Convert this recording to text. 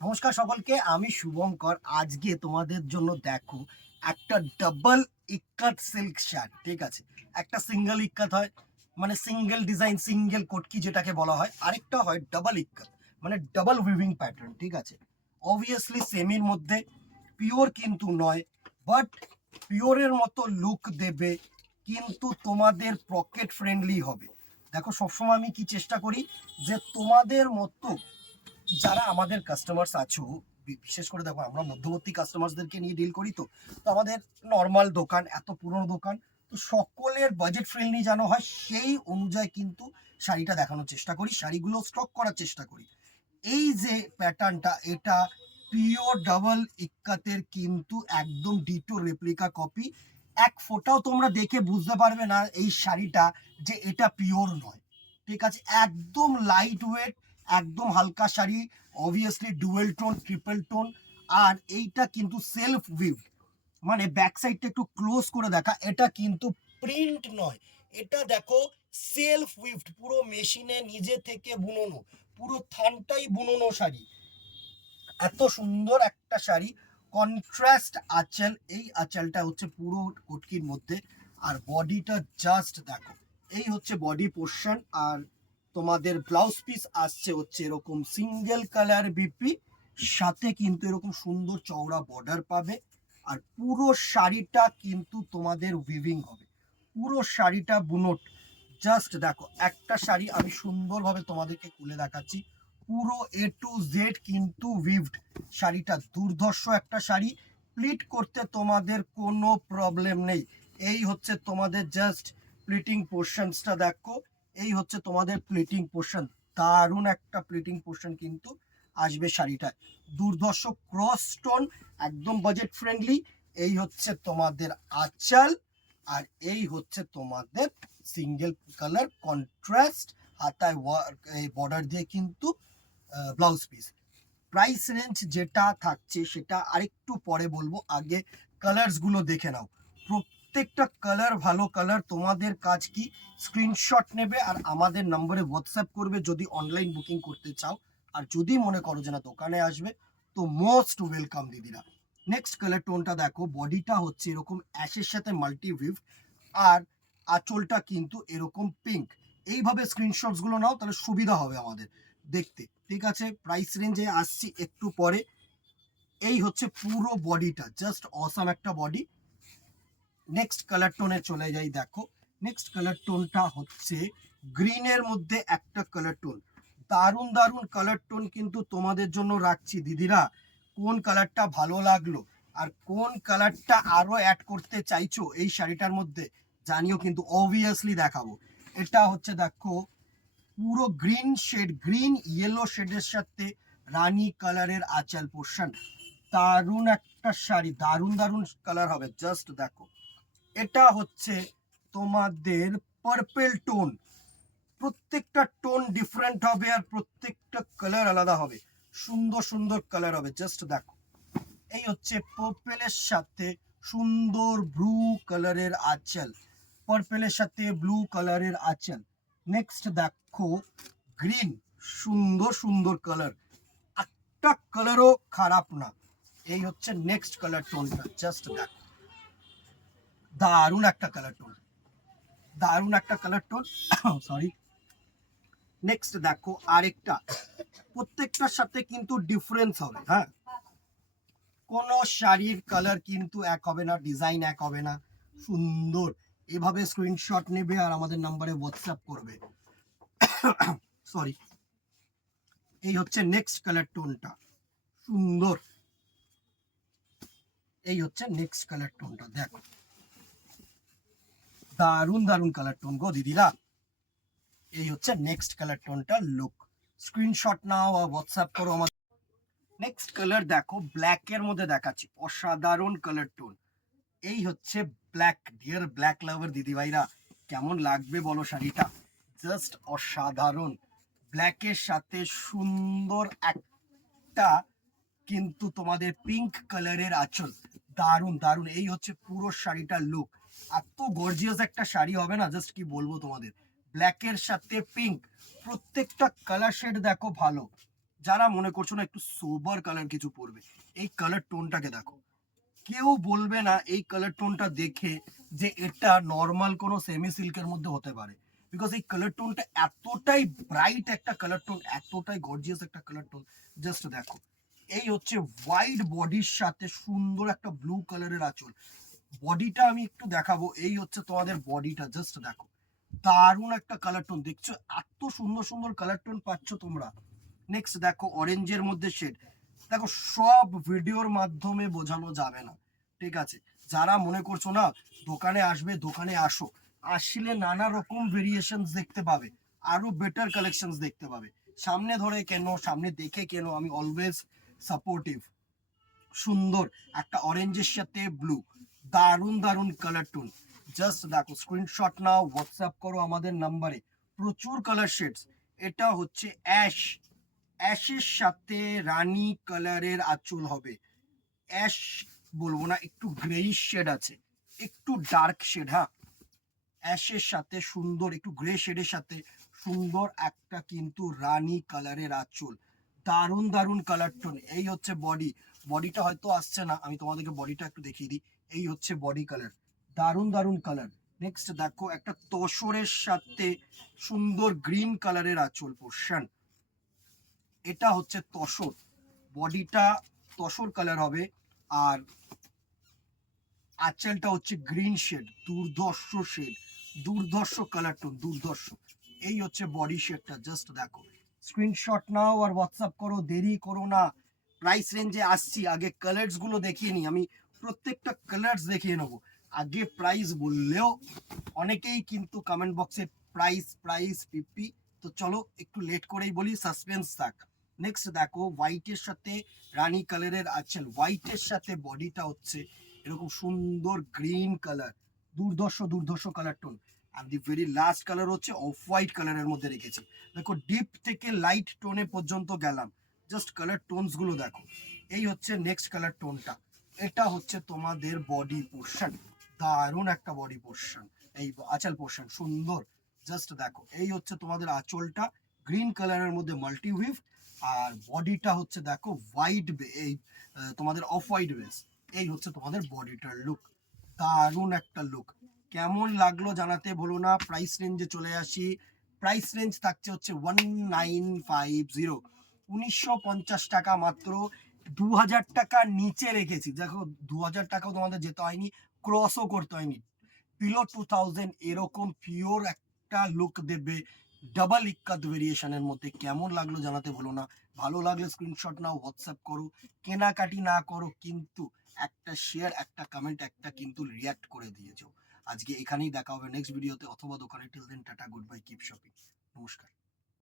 নমস্কার সকলকে, আমি শুভঙ্কর। আজকে তোমাদের জন্য দেখো একটা ডাবল ইক্কাত সিল্ক শার্ট। ঠিক আছে, একটা সিঙ্গেল ইক্কাত হয় মানে সিঙ্গেল ডিজাইন সিঙ্গেল কোটকি যেটাকে বলা হয়, আরেকটা হয় ডাবল ইক্কাত মানে ডাবল উইভিং প্যাটার্ন। ঠিক আছে, অবভিয়াসলি সেমির মধ্যে, পিওর কিন্তু নয়, বাট পিওরের মতো লুক দেবে, কিন্তু তোমাদের পকেট ফ্রেন্ডলি হবে। দেখো, সবসময় আমি কি চেষ্টা করি যে তোমাদের মতো যারা আমাদের কাস্টমার্স আছো, বিশেষ করে দেখো আমরা মধ্যবর্তী কাস্টমারদেরকে নিয়ে ডিল করি। তো তো আমাদের নর্মাল দোকান, এত পুরনো দোকান, তো সকলের বাজেট ফ্রেন্ডলি যেন হয় সেই অনুযায়ী কিন্তু শাড়িটা দেখানোর চেষ্টা করি, শাড়িগুলো স্টক করার চেষ্টা করি। এই যে প্যাটার্নটা, এটা পিওর ডাবল ইক্কাতের কিন্তু একদম ডিটো রেপ্লিকা কপি। এক ফোঁটাও তোমরা দেখে বুঝতে পারবে না এই শাড়িটা যে এটা পিওর নয়। ঠিক আছে, একদম লাইট ওয়েট, একদম হালকা sari, obviously dual tone triple tone. আর এইটা কিন্তু সেলফ উইভ, মানে ব্যাক সাইডটা একটু ক্লোজ করে দেখা, এটা কিন্তু প্রিন্ট নয়, এটা দেখো সেলফ উইভড, পুরো মেশিনে নিজে থেকে বুননো, পুরো থানটাই বুননো শাড়ি। এত সুন্দর একটা শাড়ি, কন্ট্রাস্ট আঁচল, এই আঁচলটা হচ্ছে পুরো কটকির মধ্যে। আর বডিটা জাস্ট দেখো, এই হচ্ছে বডি পোর্শন। আর তোমাদের ব্লাউজ পিস আসছে হচ্ছে এরকম সিঙ্গেল কালার বিপি, সাথে কিন্তু এরকম সুন্দর চওড়া বর্ডার পাবে। আর পুরো শাড়িটা কিন্তু তোমাদের উইভিং হবে, পুরো শাড়িটা বুনট। জাস্ট দেখো, একটা শাড়ি আমি সুন্দরভাবে তোমাদেরকে খুলে দেখাচ্ছি, পুরো এ টু জেড কিন্তু উইভড। শাড়িটা দুর্ধর্ষ একটা শাড়ি, প্লিট করতে তোমাদের কোনো প্রবলেম নেই। এই হচ্ছে তোমাদের জাস্ট প্লিটিং পোর্শনসটা দেখো, এই হচ্ছে তোমাদের প্লিটিং পোর্শন। দারুণ একটা প্লিটিং পোর্শন কিন্তু আসবে শাড়িটায়, দুর্ধর্ষ ক্রস স্টোন, একদম বাজেট ফ্রেন্ডলি। এই হচ্ছে তোমাদের আঁচল, আর এই হচ্ছে তোমাদের সিঙ্গেল কালার কন্ট্রাস্ট হাতায় বর্ডার দিয়ে কিন্তু ব্লাউজ পিস। প্রাইস রেঞ্জ যেটা থাকছে সেটা আরেকটু পরে বলবো, আগে কালার্স গুলো দেখে নাও। প্রত্যেকটা কালার ভালো কালার। তোমাদের কাজ কি, স্ক্রিনশট নেবে আর আমাদের নম্বরে হোয়াটসঅ্যাপ করবে যদি অনলাইন বুকিং করতে চাও। আর যদি মনে করো যে না দোকানে আসবে, তো মোস্ট ওয়েলকাম দিদিরা। নেক্সট কালার টোনটা দেখো, বডিটা হচ্ছে এরকম অ্যাশের সাথে মাল্টি ভিভ, আর আঁচলটা কিন্তু এরকম পিঙ্ক। এইভাবে স্ক্রিনশটস গুলো নাও, তাহলে সুবিধা হবে আমাদের দেখতে। ঠিক আছে, প্রাইস রেঞ্জে আসছি একটু পরে। এই হচ্ছে পুরো বডিটা, জাস্ট অসাম একটা বডি। নেক্সট কালার টোনে চলে যাই। দেখো, নেক্সট কালার টোনটা হচ্ছে গ্রিনের মধ্যে একটা কালার টোন। দারুণ দারুণ কালার টোন কিন্তু তোমাদের জন্য রাখছি দিদিরা। কোন কালারটা ভালো লাগলো আর কোন কালারটা আরো অ্যাড করতে চাইছো এই শাড়িটার মধ্যে জানিও, কিন্তু অবভিয়াসলি দেখাবো। এটা হচ্ছে দেখো পুরো গ্রিন শেড, গ্রিন ইয়েলো শেডের সাথে রানী কালারের আঁচল পোর্শন। দারুণ একটা শাড়ি, দারুণ দারুণ কালার হবে, জাস্ট দেখো। এটা হচ্ছে তোমাদের পার্পেল টোন, প্রত্যেকটা টোন ডিফারেন্ট হবে আর প্রত্যেকটা কালার আলাদা হবে, সুন্দর সুন্দর কালার হবে, জাস্ট দেখো। এই হচ্ছে পার্পেলের সাথে সুন্দর ব্লু কালারের আঁচল, পার্পেলের সাথে ব্লু কালারের আঁচল। নেক্সট দেখো গ্রিন, সুন্দর সুন্দর কালার, একটা কালারও খারাপ না। এই হচ্ছে নেক্সট কালার টোনটা, জাস্ট দেখো, দারুণ একটা কালার টোন, দারুণ একটা কালার টোন। সরি। নেক্সট দেখো আরেকটা, প্রত্যেকটার সাথে কিন্তু ডিফারেন্স হবে। হ্যাঁ, কোনো শাড়ির কালার কিন্তু এক হবে না, ডিজাইন এক হবে না। সুন্দর, এভাবে স্ক্রিনশট নেবে আর আমাদের নাম্বারে হোয়াটসঅ্যাপ করবে। সরি। এই হচ্ছে নেক্সট কালার টোনটা, সুন্দর। এই হচ্ছে নেক্সট কালার টোনটা, দেখো দারুণ দারুণ কালার টোন গো দিদিরা। এই হচ্ছে নেক্সট কালার টোনটা লুক, স্ক্রিনশট নাও আর হোয়াটসঅ্যাপ করো আমাদের। নেক্সট কালার দেখো, ব্ল্যাক এর মধ্যে দেখাচ্ছি, অসাধারণ কালার টোন। এই হচ্ছে ব্ল্যাক, ডিয়ার ব্ল্যাক লাভার দিদি ভাইরা, কেমন লাগবে বলো শাড়িটা, জাস্ট অসাধারণ। ব্ল্যাকের সাথে সুন্দর একটা কিন্তু তোমাদের পিঙ্ক কালারের আঁচল, দারুণ দারুণ। এই হচ্ছে পুরো শাড়িটার লুক, এত গর্জিয়াস একটা শাড়ি হবে না, জাস্ট কি বলবো তোমাদের। ব্ল্যাকের সাথে পিঙ্ক, প্রত্যেকটা কালার শেড দেখো ভালো, যারা মনে করছো না একটু সোবার কালার কিছু পরবে, এই কালার টোনটাকে দেখো, কেউ বলবে না এই কালার টোনটা দেখে যে এটা নর্মাল কোনো সেমি সিল্কের মধ্যে হতে পারে, বিকজ এই কালার টোনটা এতটাই ব্রাইট একটা কালার টোন, এতটাই গর্জিয়াস একটা কালার টোন। জাস্ট দেখো, এই হচ্ছে হোয়াইট বডির সাথে সুন্দর একটা ব্লু কালারের আঁচল। বডিটা আমি একটু দেখাবো, এই হচ্ছে তোমাদের বডিটা, জাস্ট দেখো, দারুণ একটা কালার টোন। দেখছো এত সুন্দর সুন্দর কালার টোন পাচ্ছ তোমরা। নেক্সট দেখো অরেঞ্জের মধ্যে শেড, দেখো সব ভিডিওর মাধ্যমে বোঝানো যাবে না, ঠিক আছে? যারা মনে করছো না দোকানে আসবে, দোকানে আসো, আসলে নানা রকম ভেরিয়েশন দেখতে পাবে, আরো বেটার কালেকশন দেখতে পাবে। সামনে ধরে কেন, সামনে দেখে কেন, আমি অলওয়েজ সাপোর্টিভ। সুন্দর একটা অরেঞ্জের সাথে ব্লু, দারুণ দারুণ কালার টোন। জাস্ট দেখো, স্ক্রিনশট নাও, হোয়াটসঅ্যাপ করো আমাদের নাম্বারে, প্রচুর কালার শেডস। এটা হচ্ছে অ্যাশ, অ্যাশের সাথে রানী কালারের আঁচল হবে। অ্যাশ বলবো না, একটু গ্রেইশ শেড আছে, একটু ডার্ক শেড, হ্যাঁ। অ্যাশের সাথে সুন্দর একটু গ্রে শেডের সাথে সুন্দর একটা কিন্তু রানী কালারের আঁচল, দারুণ দারুণ কালার টোন। এই হচ্ছে বডি, বডিটা হয়তো আসছে না, আমি তোমাদেরকে বডিটা একটু দেখিয়ে দিই। এই হচ্ছে বডি কালার, দারুণ দারুণ কালার। নেক্সট দেখো একটা তসরের সাথে সুন্দর গ্রিন কালারের আঁচল পোর্শন, এটা হচ্ছে তসর, বডিটা তসর কালার হবে, আর আঁচলটা হচ্ছে গ্রিন শেড, দুর্ধর্ষ শেড, দুর্ধর্ষ কালার টোন, দুর্ধর্ষ। এই হচ্ছে বডি শেডটা, জাস্ট দেখো, স্ক্রিনশট নাও আর হোয়াটসঅ্যাপ করো, দেরি করো না। প্রাইস রেঞ্জে আসছি, আগে কালার্স গুলো দেখিয়ে নিই, আমি প্রত্যেকটা কালার্স দেখিয়ে নেবো। আগে প্রাইস বললেও অনেকেই কিন্তু কমেন্ট বক্সে প্রাইস প্রাইস পিপি, তো চলো একটু লেট করেই বলি, সাসপেন্স থাক। নেক্সট দেখো হোয়াইটের সাথে রানী কালারের আঁচল, হোয়াইটের সাথে বডিটা হচ্ছে এরকম সুন্দর গ্রিন কালার, দুর্ধর্ষ দুর্ধর্ষ কালার টোন। আর দি ভেরি লাস্ট কালার হচ্ছে অফ হোয়াইট কালারের মধ্যে রেখেছি। দেখো ডিপ থেকে লাইট টোনে পর্যন্ত গেলাম, জাস্ট কালার টোনস গুলো দেখো। এই হচ্ছে নেক্সট কালার টোনটা, এটা হচ্ছে তোমাদের বডি পোর্শন, দারুণ একটা বডি পোর্শন। এই আঁচল পোর্শন সুন্দর, জাস্ট দেখো, এই হচ্ছে তোমাদের আঁচলটা গ্রিন কালারের মধ্যে মাল্টি উইভ, আর বডিটা হচ্ছে দেখো হোয়াইট, এই তোমাদের অফ হোয়াইট বেস। এই হচ্ছে তোমাদের বডিটার লুক, দারুণ একটা লুক। কেমন লাগলো জানাতে ভুলো না। প্রাইস রেঞ্জে চলে আসি, প্রাইস রেঞ্জ থাকছে হচ্ছে 1950, 1950 টাকা মাত্র। 2000 টাকা নিচে রেখেছি, দেখো 2000 টাকাও তোমাদের যেতে হয়নি, ক্রসও করতে হয়নি, বিলো 2000 এরকম পিওর একটা লুক দেবে ডাবল ইক্কাত ভেরিয়েশনের মধ্যে। কেমন লাগলো জানাতে ভুলো না, ভালো লাগলে স্ক্রিনশট নাও, হোয়াটসঅ্যাপ করো, কেনাকাটি না করো কিন্তু একটা শেয়ার, একটা কমেন্ট, একটা কিন্তু রিয়াক্ট করে দিয়েছো। আজকে এখানেই দেখা হবে নেক্সট ভিডিওতে অথবা দোকানে। Till then tata, good bye, keep shopping, নমস্কার।